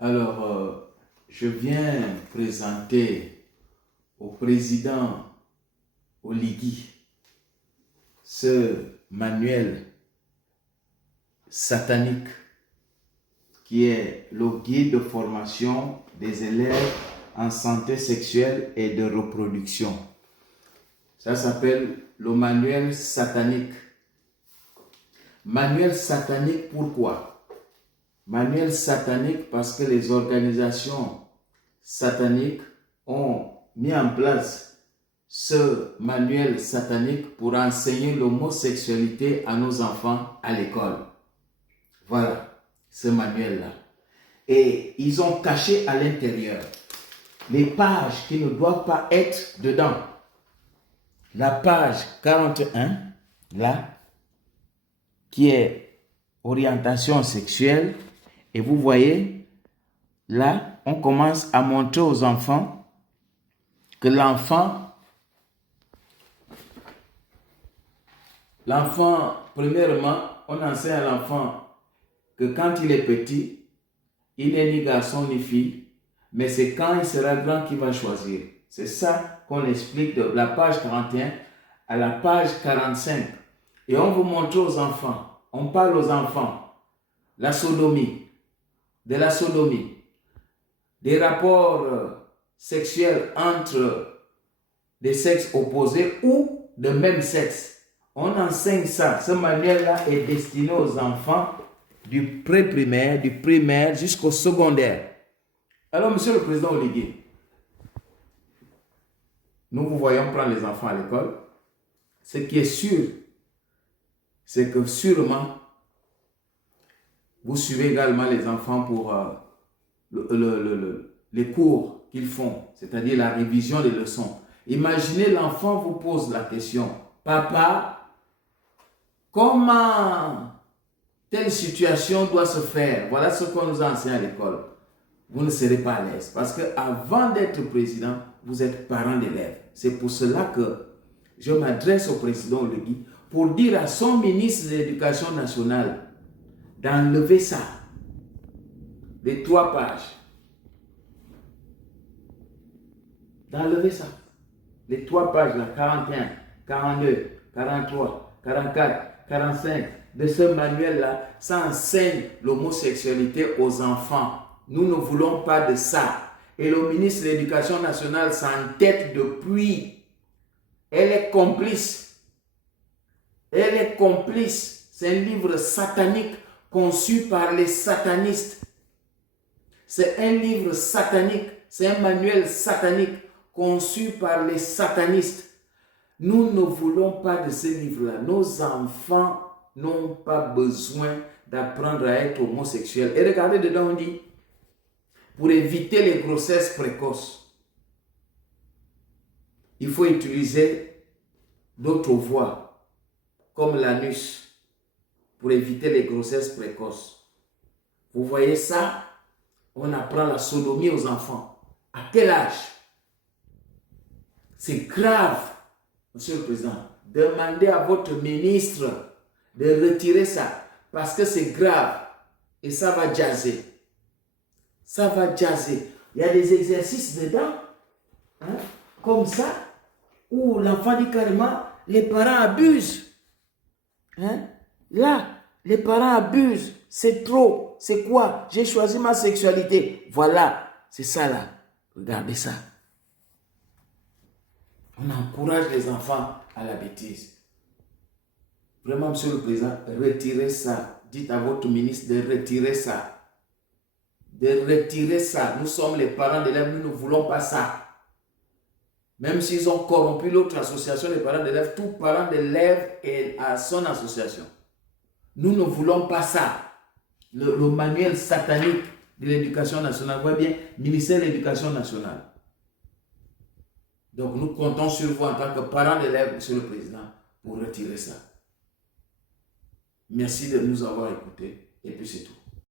Alors, je viens présenter au président Oligui ce manuel satanique qui est le guide de formation des élèves en santé sexuelle et de reproduction. Ça s'appelle le manuel satanique. Manuel satanique, pourquoi? Manuel satanique parce que les organisations sataniques ont mis en place ce manuel satanique pour enseigner l'homosexualité à nos enfants à l'école. Voilà, ce manuel-là. Et ils ont caché à l'intérieur les pages qui ne doivent pas être dedans. La page 41, là, qui est orientation sexuelle. Et vous voyez, là, on commence à montrer aux enfants que l'enfant, premièrement, on enseigne à l'enfant que quand il est petit, il n'est ni garçon ni fille, mais c'est quand il sera grand qu'il va choisir. C'est ça qu'on explique de la page 41 à la page 45. Et on vous montre aux enfants, on parle aux enfants, la sodomie, de la sodomie, des rapports sexuels entre des sexes opposés ou de même sexe. On enseigne ça. Ce manuel-là est destiné aux enfants du pré-primaire, du primaire jusqu'au secondaire. Alors, Monsieur le Président Oligui, nous vous voyons prendre les enfants à l'école. Ce qui est sûr, c'est que sûrement, vous suivez également les enfants pour les cours qu'ils font, c'est-à-dire la révision des leçons. Imaginez l'enfant vous pose la question, « Papa, comment telle situation doit se faire? » Voilà ce qu'on nous enseigne à l'école. Vous ne serez pas à l'aise parce qu'avant d'être président, vous êtes parent d'élèves. C'est pour cela que je m'adresse au président Oligui pour dire à son ministre de l'Éducation nationale d'enlever ça, les 3 pages. D'enlever ça. Les 3 pages, là, 41, 42, 43, 44, 45, de ce manuel-là, ça enseigne l'homosexualité aux enfants. Nous ne voulons pas de ça. Et le ministre de l'Éducation nationale s'entête depuis. Elle est complice. Elle est complice. C'est un livre satanique conçu par les satanistes. C'est un livre satanique. C'est un manuel satanique conçu par les satanistes. Nous ne voulons pas de ce livre-là. Nos enfants n'ont pas besoin d'apprendre à être homosexuels. Et regardez dedans, on dit, pour éviter les grossesses précoces, il faut utiliser d'autres voies, comme l'anus, pour éviter les grossesses précoces. Vous voyez ça? On apprend la sodomie aux enfants. À quel âge? C'est grave, Monsieur le Président. Demandez à votre ministre de retirer ça, parce que c'est grave et ça va jazzer. Ça va jazzer. Il y a des exercices dedans, hein, comme ça, où l'enfant dit carrément, les parents abusent. Hein? Là, les parents abusent. C'est trop. C'est quoi? J'ai choisi ma sexualité. Voilà, c'est ça là. Regardez ça. On encourage les enfants à la bêtise. Vraiment, Monsieur le Président, retirez ça. Dites à votre ministre de retirer ça. De retirer ça. Nous sommes les parents d'élèves, nous ne voulons pas ça. Même s'ils ont corrompu l'autre association des parents d'élèves, tout parent d'élève est à son association. Nous ne voulons pas ça. Le manuel satanique de l'éducation nationale, vous voyez bien, ministère de l'éducation nationale. Donc nous comptons sur vous en tant que parents d'élèves, Monsieur le Président, pour retirer ça. Merci de nous avoir écoutés et puis c'est tout.